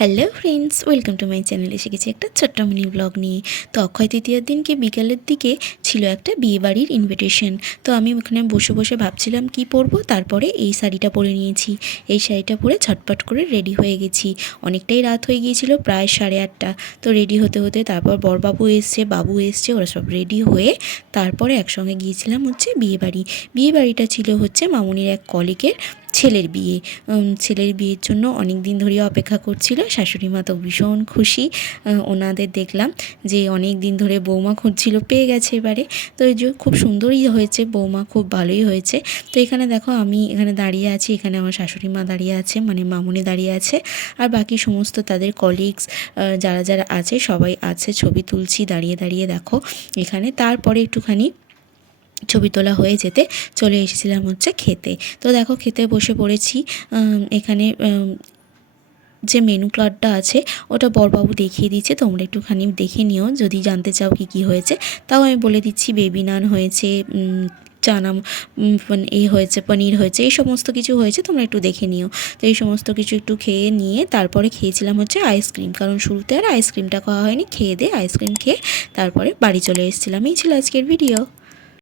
Hello friends, welcome to my channel. এসে গেছি একটা ছোট্ট মিনি ব্লগ নিয়ে। তো অক্ষয় তৃতীয়ার দিনকে বিকালের দিকে ছিল একটা বিয়েবাড়ির ইনভিটেশন। তো আমি ওখানে বসে বসে ভাবছিলাম কি পরবো, তারপরে এই শাড়িটা পরে নিয়েছি। এই শাড়িটা পরে ঝটপট করে রেডি হয়ে গেছি। অনেকটাই রাত হয়ে গিয়েছিল, প্রায় 8:30। তো রেডি হতে হতে তারপর বরবাবু এসছে, বাবু এসছে, ওরা সব রেডি হয়ে তারপরে একসঙ্গে গিয়েছিলাম হচ্ছে বিয়েবাড়ি। বিয়েবাড়িটা ছিল হচ্ছে মামুনির এক কলিগের ছেলের বিয়ে। ছেলের বিয়ের জন্য অনেক দিন ধরে অপেক্ষা করছিল। শাশুড়ি মা তো ভীষণ খুশি। ওনাদের দেখলাম যে অনেক দিন ধরে বৌমা খুঁজছিল, পেয়ে গেছে এবারে। তো এই যে খুব সুন্দরই হয়েছে, বৌমা খুব ভালোই হয়েছে। তো এখানে দেখো আমি এখানে দাঁড়িয়ে আছি, এখানে আমার শাশুড়ি মা দাঁড়িয়ে আছে, মানে মামুনি দাঁড়িয়ে আছে, আর বাকি সমস্ত তাদের কলিগস যারা যারা আছে সবাই আছে। ছবি তুলছি দাঁড়িয়ে দাঁড়িয়ে, দেখো এখানে। তারপরে একটুখানি ছবি তোলা হয়ে যেতে চলে এসেছিলাম হচ্ছে খেতে। তো দেখো খেতে বসে পড়েছি। এখানে যে মেনু কার্ডটা আছে ওটা বরবাবু দেখিয়ে দিচ্ছে, তোমরা একটুখানি দেখে নিও যদি জানতে চাও কি কি হয়েছে। তাও আমি বলে দিচ্ছি, বেবি নান হয়েছে, চানা হয়েছে, পনির হয়েছে, এই সমস্ত কিছু হয়েছে, তোমরা একটু দেখে নিও। তো এই সমস্ত কিছু একটু খেয়ে নিয়ে তারপরে খেয়েছিলাম হচ্ছে আইসক্রিম, কারণ শুরুতে আর আইসক্রিমটা খাওয়া হয়নি। খেয়ে দিয়ে আইসক্রিম খেয়ে তারপরে বাড়ি চলে এসেছিলাম। এই ছিল আজকের ভিডিও।